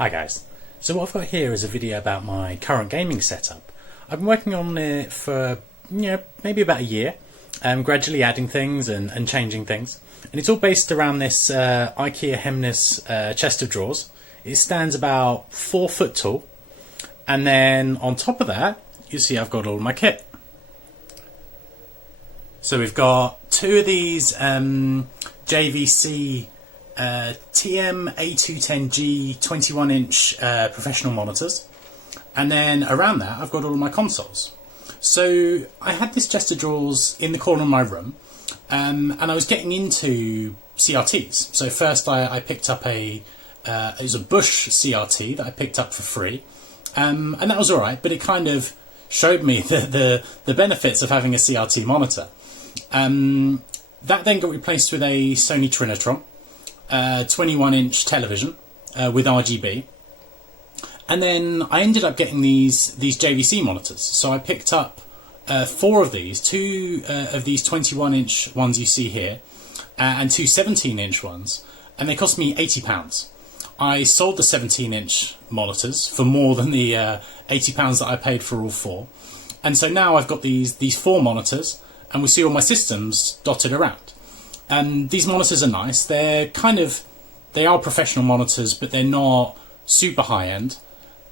Hi guys, so what I've got here is a video about my current gaming setup. I've been working on it for maybe about a year, gradually adding things and changing things, and it's all based around this ikea hemnes chest of drawers. It stands about 4 foot tall, and then on top of that you see I've got all my kit. So we've got 2 of these JVC TM-A210G 21-inch professional monitors, and then around that I've got all of my consoles. So I had this chest of drawers in the corner of my room, and I was getting into CRTs. So first I picked up it was a Bush CRT that I picked up for free, and that was alright, but it kind of showed me the benefits of having a CRT monitor. That then got replaced with a Sony Trinitron 21-inch television with RGB, and then I ended up getting these JVC monitors. So I picked up 4 of these, 2 of these 21-inch ones you see here, and 2 17-inch ones, and they cost me £80. I sold the 17-inch monitors for more than the £80 that I paid for all 4, and so now I've got these 4 monitors, and we see all my systems dotted around. These monitors are nice. They are professional monitors, but they're not super high-end.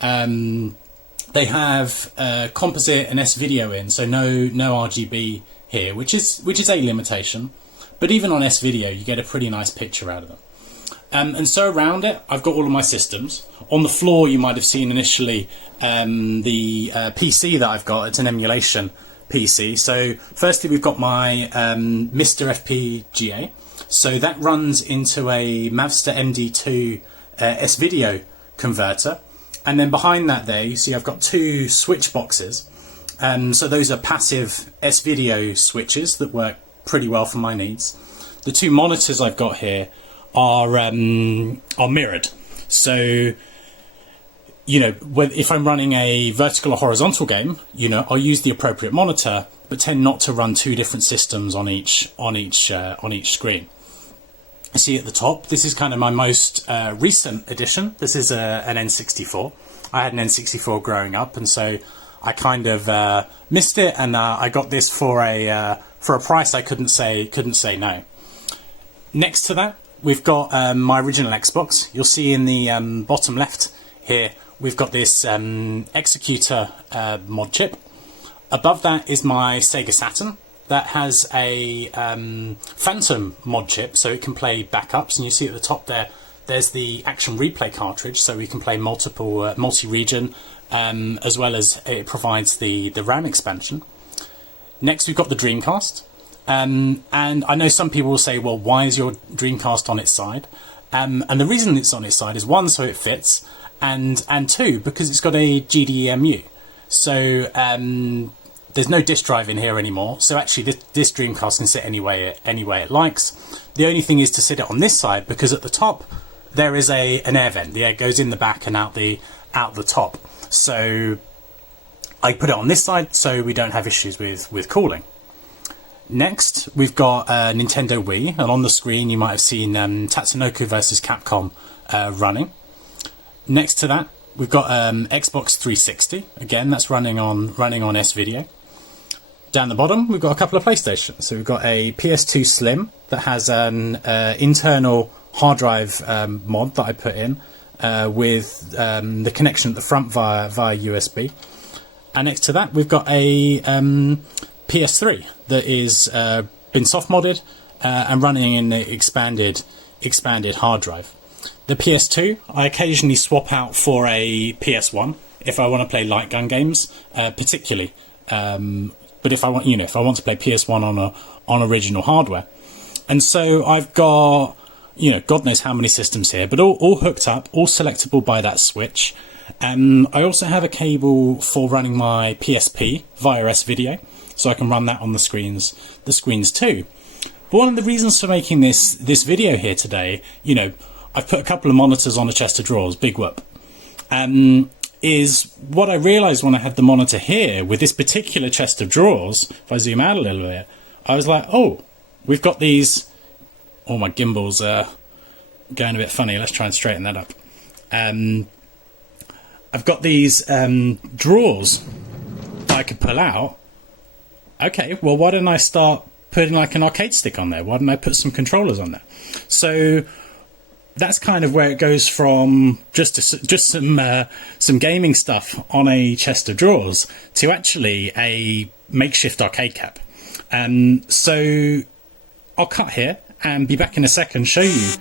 They have composite and S-video in, so no RGB here, which is a limitation. But even on S-video, you get a pretty nice picture out of them. And so around it, I've got all of my systems. On the floor, you might have seen initially the PC that I've got. It's an emulation PC. So firstly we've got my Mr. FPGA, so that runs into a Mavster MD2 S-video converter, and then behind that there you see I've got 2 switch boxes, so those are passive S-video switches that work pretty well for my needs. The 2 monitors I've got here are mirrored, so if I'm running a vertical or horizontal game, I'll use the appropriate monitor, but tend not to run 2 different systems on each screen. You see at the top, this is kind of my most recent addition. This is an N64. I had an N64 growing up, and so I kind of missed it, and I got this for a price I couldn't say no. Next to that, we've got my original Xbox. You'll see in the bottom left here, we've got this Executor mod chip. Above that is my Sega Saturn that has a Phantom mod chip, so it can play backups. And you see at the top there's the Action Replay cartridge, so we can play multi-region, as well as it provides the RAM expansion. Next, we've got the Dreamcast. And I know some people will say, well, why is your Dreamcast on its side? And the reason it's on its side is 1, so it fits, and 2, because it's got a GDEMU. So there's no disk drive in here anymore, so actually this Dreamcast can sit any way it likes. The only thing is to sit it on this side, because at the top there is an air vent. The air goes in the back and out the top. So I put it on this side so we don't have issues with cooling. Next, we've got Nintendo Wii, and on the screen you might have seen Tatsunoko vs Capcom running. Next to that, we've got Xbox 360. Again, that's running on S-video. Down the bottom, we've got a couple of PlayStations. So we've got a PS2 Slim that has an internal hard drive mod that I put in with the connection at the front via USB. And next to that, we've got a PS3 that is been soft modded and running in the expanded hard drive. The PS2 I occasionally swap out for a PS1 if I want to play light gun games, particularly. But if I want to play PS1 on original hardware, and so I've got God knows how many systems here, but all hooked up, all selectable by that switch. I also have a cable for running my PSP via S-video, so I can run that on the screens too. But one of the reasons for making this video here today, I've put a couple of monitors on a chest of drawers, big whoop, is what I realised when I had the monitor here with this particular chest of drawers. If I zoom out a little bit, I was like, oh, we've got these. Oh, my gimbal's going a bit funny. Let's try and straighten that up. I've got these drawers that I could pull out. Okay, well, why don't I start putting like an arcade stick on there? Why don't I put some controllers on there? So that's kind of where it goes from just some gaming stuff on a chest of drawers to actually a makeshift arcade cap. So I'll cut here and be back in a second, show you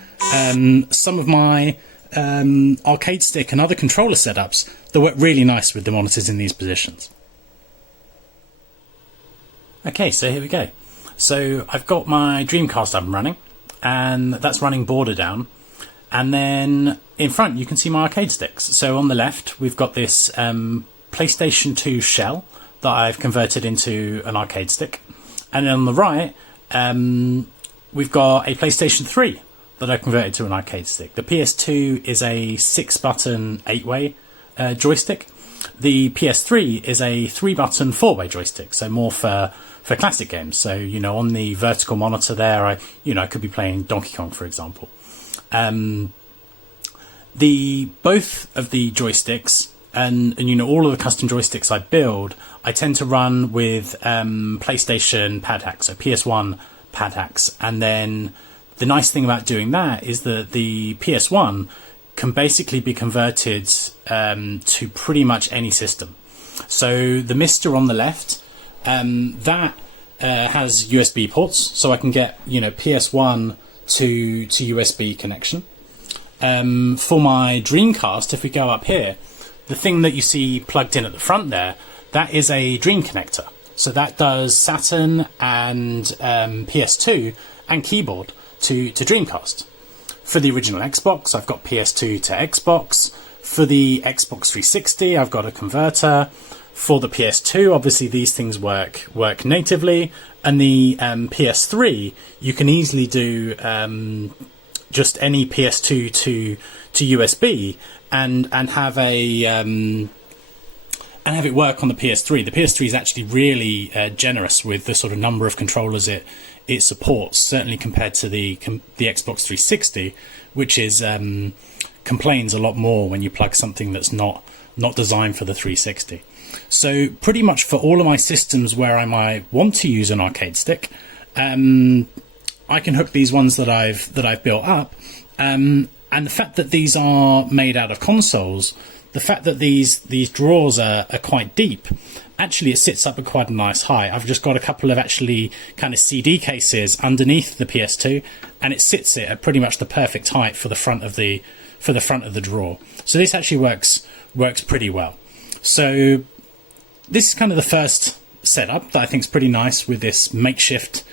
some of my arcade stick and other controller setups that work really nice with the monitors in these positions. Okay, so here we go. So I've got my Dreamcast up and running, and that's running border down. And then in front you can see my arcade sticks. So on the left we've got this PlayStation 2 shell that I've converted into an arcade stick. And then on the right we've got a PlayStation 3 that I converted to an arcade stick. The PS2 is a 6-button 8-way joystick. The PS3 is a 3-button 4-way joystick, so more for classic games. So, you know, on the vertical monitor there, I could be playing Donkey Kong, for example. Both of the joysticks and you know, all of the custom joysticks I build, I tend to run with PlayStation pad hacks, so PS1 pad hacks. And then the nice thing about doing that is that the PS1 can basically be converted to pretty much any system. So the Mister on the left, that has USB ports, so I can get, you know, PS1 to USB connection. For my Dreamcast, if we go up here, the thing that you see plugged in at the front there, that is a Dream connector. So that does Saturn and PS2 and keyboard to Dreamcast. For the original Xbox, I've got PS2 to Xbox. For the Xbox 360, I've got a converter. For the PS2, obviously these things work natively. And the PS3, you can easily do just any PS2 to USB and have it work on the PS3. The PS3 is actually really generous with the sort of number of controllers it supports, certainly compared to the Xbox 360, which is complains a lot more when you plug something that's not designed for the 360. So pretty much for all of my systems where I might want to use an arcade stick, I can hook these ones that I've built up, and the fact that these are made out of consoles, the fact that these drawers are quite deep, actually it sits up at quite a nice height. I've just got a couple of actually kind of CD cases underneath the PS2, and it sits at pretty much the perfect height for the front of the drawer. So this actually works pretty well. So this is kind of the first setup that I think is pretty nice with this makeshift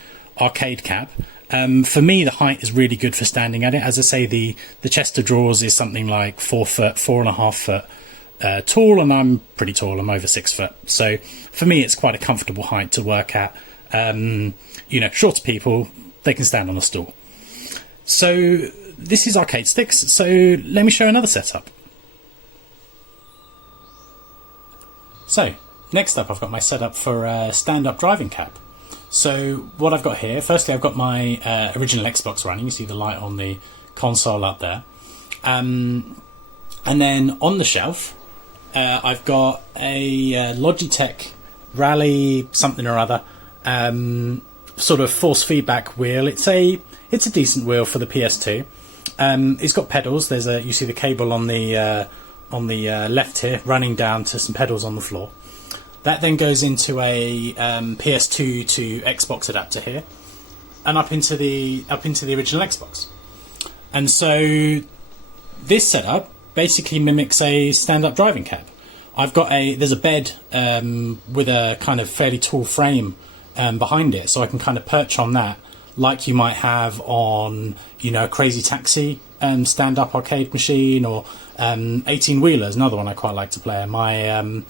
arcade cap. For me, the height is really good for standing at it. As I say, the chest of drawers is something like 4.5 foot tall, and I'm pretty tall. I'm over 6 foot. So for me, it's quite a comfortable height to work at. You know, shorter people, they can stand on a stool. So this is arcade sticks. So let me show another setup. So next up, I've got my setup for a stand-up driving cap. So what I've got here, firstly I've got my original Xbox running. You see the light on the console up there. And then on the shelf, I've got a Logitech Rally something or other, sort of force feedback wheel. It's a decent wheel for the PS2. It's got pedals. You see the cable on the left here running down to some pedals on the floor. That then goes into a PS2 to Xbox adapter here, and up into the original Xbox. And so this setup basically mimics a stand-up driving cap. There's a bed with a kind of fairly tall frame behind it, so I can kind of perch on that, like you might have on, you know, a Crazy Taxi stand-up arcade machine, or 18-wheelers, another one I quite like to play. My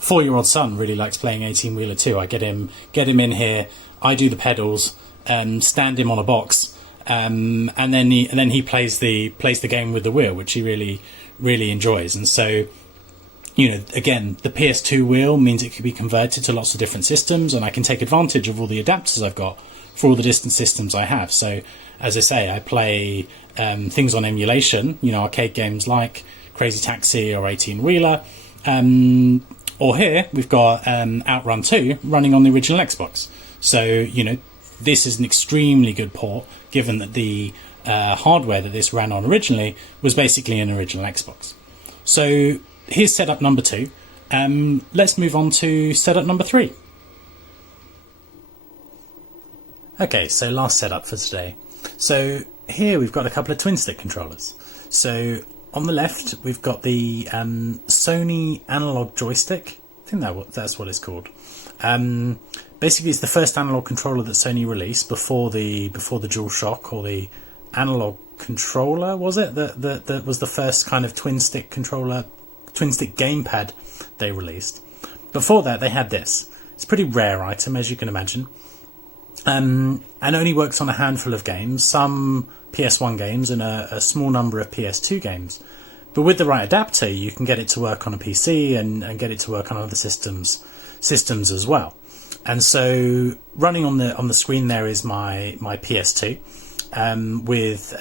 4-year-old son really likes playing 18-wheeler too. I get him in here, I do the pedals, stand him on a box, and then he plays the game with the wheel, which he really enjoys. And so, you know, again, the PS2 wheel means it can be converted to lots of different systems, and I can take advantage of all the adapters I've got for all the different systems I have. So, as I say, I play things on emulation, you know, arcade games like Crazy Taxi or 18 Wheeler. Or here we've got Outrun 2 running on the original Xbox. So, you know, this is an extremely good port, given that the hardware that this ran on originally was basically an original Xbox. So here's setup number 2. Let's move on to setup number 3. Okay, so last setup for today. So here we've got a couple of twin stick controllers. So on the left we've got the Sony analog joystick. I think that's what it's called. Basically, it's the first analog controller that Sony released before the DualShock, or the analog controller, was it? That was the first kind of twin stick controller, twin stick gamepad they released. Before that, they had this. It's a pretty rare item, as you can imagine, and only works on a handful of games, some PS1 games and a small number of PS2 games. But with the right adapter, you can get it to work on a PC and get it to work on other systems as well. And so running on the screen there is my PS2 with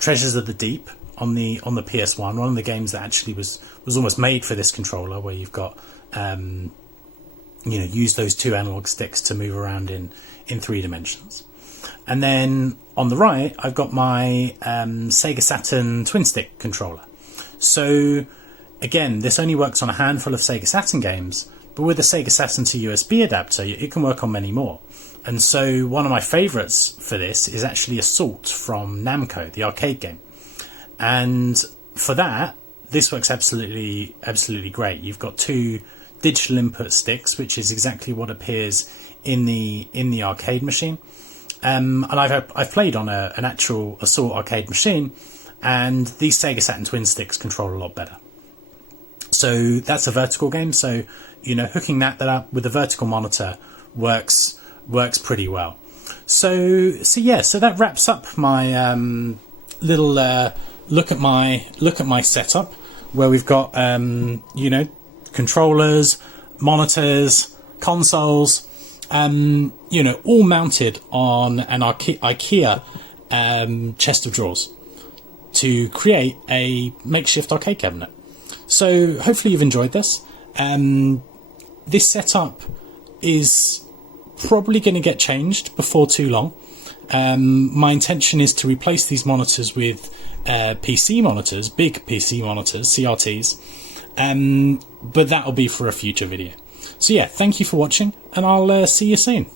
Treasures of the Deep on the PS1, one of the games that actually was almost made for this controller, where you've got use those two analog sticks to move around in 3 dimensions. And then on the right, I've got my Sega Saturn twin stick controller. So again, this only works on a handful of Sega Saturn games, but with a Sega Saturn to USB adapter, it can work on many more. And so one of my favourites for this is actually Assault from Namco, the arcade game. And for that, this works absolutely great. You've got 2 digital input sticks, which is exactly what appears in the arcade machine. And I've played on an actual Assault arcade machine, and these Sega Saturn twin sticks control a lot better. So that's a vertical game. So, you know, hooking that up with a vertical monitor works pretty well. So that wraps up my little look at my setup, where we've got controllers, monitors, consoles, all mounted on an IKEA chest of drawers to create a makeshift arcade cabinet. So hopefully you've enjoyed this. This setup is probably going to get changed before too long. My intention is to replace these monitors with PC monitors, big PC monitors, CRTs, but that'll be for a future video. So yeah, thank you for watching, and I'll see you soon.